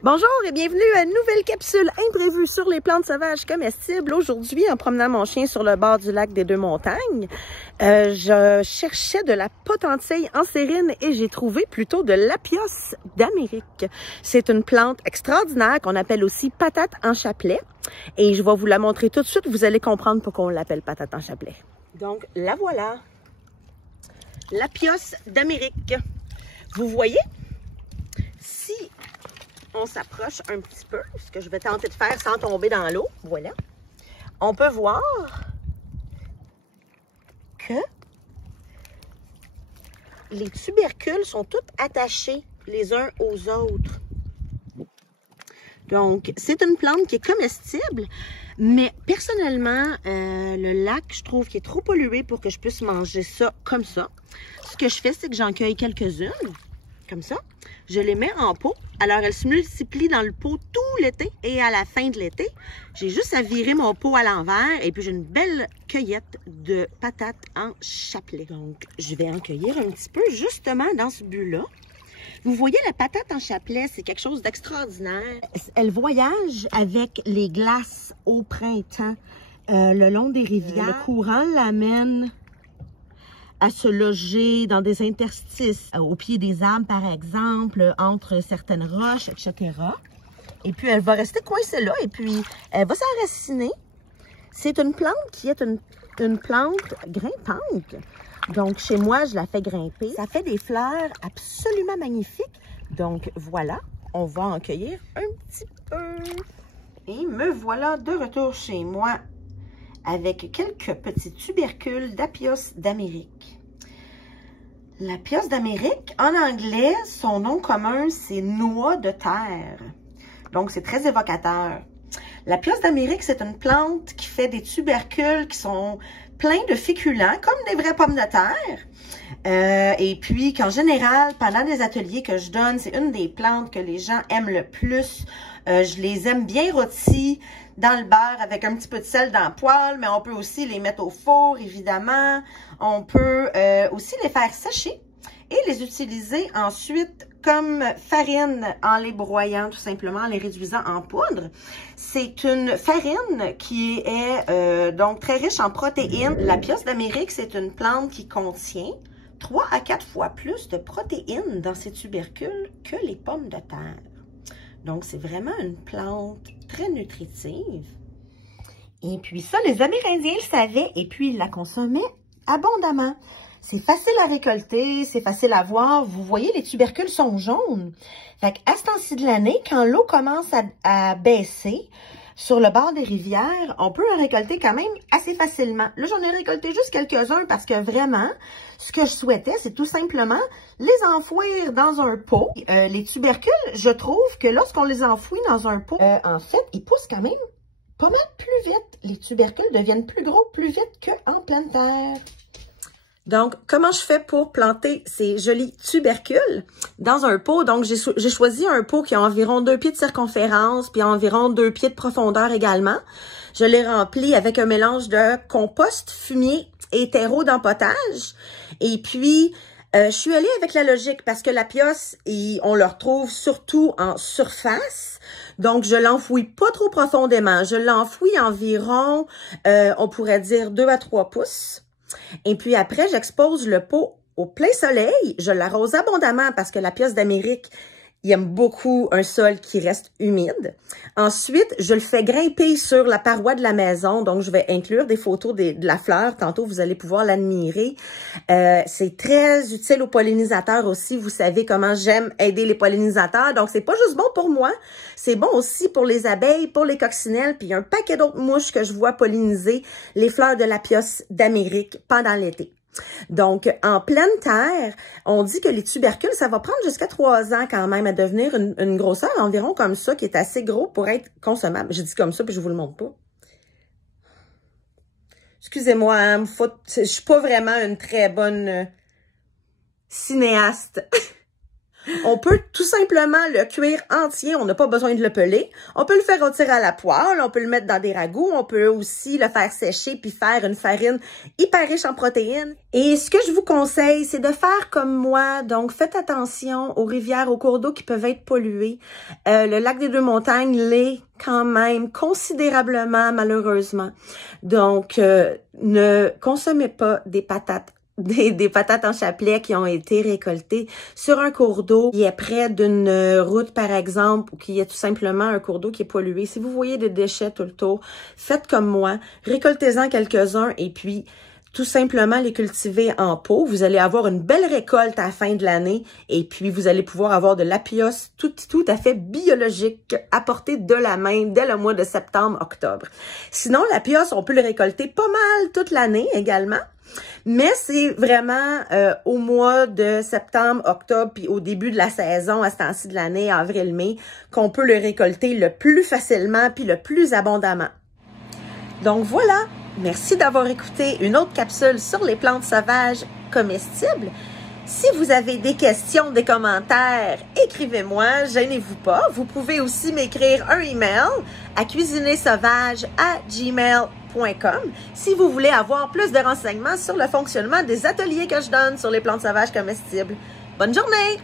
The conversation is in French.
Bonjour et bienvenue à une nouvelle capsule imprévue sur les plantes sauvages comestibles. Aujourd'hui, en promenant mon chien sur le bord du lac des Deux-Montagnes, je cherchais de la potentille en sérine et j'ai trouvé plutôt de l'Apios d'Amérique. C'est une plante extraordinaire qu'on appelle aussi patate en chapelet et je vais vous la montrer tout de suite. Vous allez comprendre pourquoi on l'appelle patate en chapelet. Donc, la voilà, l'Apios d'Amérique. Vous voyez? Si on s'approche un petit peu, ce que je vais tenter de faire sans tomber dans l'eau, voilà. On peut voir que les tubercules sont tous attachés les uns aux autres. Donc, c'est une plante qui est comestible, mais personnellement, le lac, je trouve qu'il est trop pollué pour que je puisse manger ça comme ça. Ce que je fais, c'est que j'en cueille quelques-unes, comme ça. Je les mets en pot. Alors, elles se multiplient dans le pot tout l'été et à la fin de l'été, j'ai juste à virer mon pot à l'envers et puis j'ai une belle cueillette de patates en chapelet. Donc, je vais en cueillir un petit peu justement dans ce but-là. Vous voyez, la patate en chapelet, c'est quelque chose d'extraordinaire. Elle voyage avec les glaces au printemps le long des rivières. Le courant l'amène à se loger dans des interstices, au pied des arbres par exemple, entre certaines roches, etc. Et puis elle va rester coincée là et puis elle va s'enraciner. C'est une plante qui est une plante grimpante. Donc chez moi, je la fais grimper. Ça fait des fleurs absolument magnifiques. Donc voilà, on va en cueillir un petit peu. Et me voilà de retour chez moi avec quelques petits tubercules d'Apios d'Amérique. L'Apios d'Amérique, en anglais, son nom commun, c'est noix de terre. Donc, c'est très évocateur. L'Apios d'Amérique, c'est une plante qui fait des tubercules qui sont pleins de féculents, comme des vraies pommes de terre. Et puis, qu'en général, pendant des ateliers que je donne, c'est une des plantes que les gens aiment le plus. Je les aime bien rôties dans le beurre avec un petit peu de sel dans le poêle, mais on peut aussi les mettre au four, évidemment. On peut aussi les faire sécher et les utiliser ensuite comme farine en les broyant, tout simplement, en les réduisant en poudre. C'est une farine qui est donc très riche en protéines. L'Apios d'Amérique, c'est une plante qui contient 3 à 4 fois plus de protéines dans ses tubercules que les pommes de terre. Donc, c'est vraiment une plante très nutritive. Et puis ça, les Amérindiens le savaient et puis ils la consommaient abondamment. C'est facile à récolter, c'est facile à voir. Vous voyez, les tubercules sont jaunes. Fait qu'à ce temps-ci de l'année, quand l'eau commence à baisser sur le bord des rivières, on peut en récolter quand même assez facilement. Là, j'en ai récolté juste quelques-uns parce que vraiment, ce que je souhaitais, c'est tout simplement les enfouir dans un pot. Les tubercules, je trouve que lorsqu'on les enfouit dans un pot, en fait, ils poussent quand même pas mal plus vite. Les tubercules deviennent plus gros plus vite qu'en pleine terre. Donc, comment je fais pour planter ces jolis tubercules dans un pot? Donc, j'ai choisi un pot qui a environ 2 pieds de circonférence, puis environ 2 pieds de profondeur également. Je l'ai rempli avec un mélange de compost, fumier et terreau d'empotage. Et puis, je suis allée avec la logique parce que l'Apios, on le retrouve surtout en surface. Donc, je l'enfouis pas trop profondément. Je l'enfouis environ, on pourrait dire 2 à 3 pouces. Et puis après, j'expose le pot au plein soleil. Je l'arrose abondamment parce que l'Apios d'Amérique, il aime beaucoup un sol qui reste humide. Ensuite, je le fais grimper sur la paroi de la maison. Donc, je vais inclure des photos de la fleur. Tantôt, vous allez pouvoir l'admirer. C'est très utile aux pollinisateurs aussi. Vous savez comment j'aime aider les pollinisateurs. Donc, c'est pas juste bon pour moi. C'est bon aussi pour les abeilles, pour les coccinelles, puis un paquet d'autres mouches que je vois polliniser les fleurs de l'Apios d'Amérique pendant l'été. Donc, en pleine terre, on dit que les tubercules, ça va prendre jusqu'à 3 ans quand même à devenir une grosseur environ comme ça, qui est assez gros pour être consommable. J'ai dit comme ça, puis je vous le montre pas. Excusez-moi, hein, je suis pas vraiment une très bonne cinéaste. On peut tout simplement le cuire entier, on n'a pas besoin de le peler. On peut le faire rôtir à la poêle, on peut le mettre dans des ragoûts, on peut aussi le faire sécher puis faire une farine hyper riche en protéines. Et ce que je vous conseille, c'est de faire comme moi. Donc, faites attention aux rivières, aux cours d'eau qui peuvent être pollués. Le lac des Deux-Montagnes l'est quand même considérablement, malheureusement. Donc, ne consommez pas des patates en chapelet qui ont été récoltées sur un cours d'eau qui est près d'une route, par exemple, ou qui est tout simplement un cours d'eau qui est pollué. Si vous voyez des déchets tout le tour, faites comme moi, récoltez-en quelques-uns et puis tout simplement les cultiver en pot. Vous allez avoir une belle récolte à la fin de l'année et puis vous allez pouvoir avoir de l'apios tout à fait biologique à portée de la main dès le mois de septembre-octobre. Sinon, l'apios, on peut le récolter pas mal toute l'année également. Mais c'est vraiment au mois de septembre, octobre, puis au début de la saison, à ce temps-ci de l'année, avril-mai, qu'on peut le récolter le plus facilement puis le plus abondamment. Donc voilà, merci d'avoir écouté une autre capsule sur les plantes sauvages comestibles. Si vous avez des questions, des commentaires, écrivez-moi, gênez-vous pas. Vous pouvez aussi m'écrire un email à cuisinersauvage@gmail.com si vous voulez avoir plus de renseignements sur le fonctionnement des ateliers que je donne sur les plantes sauvages comestibles. Bonne journée!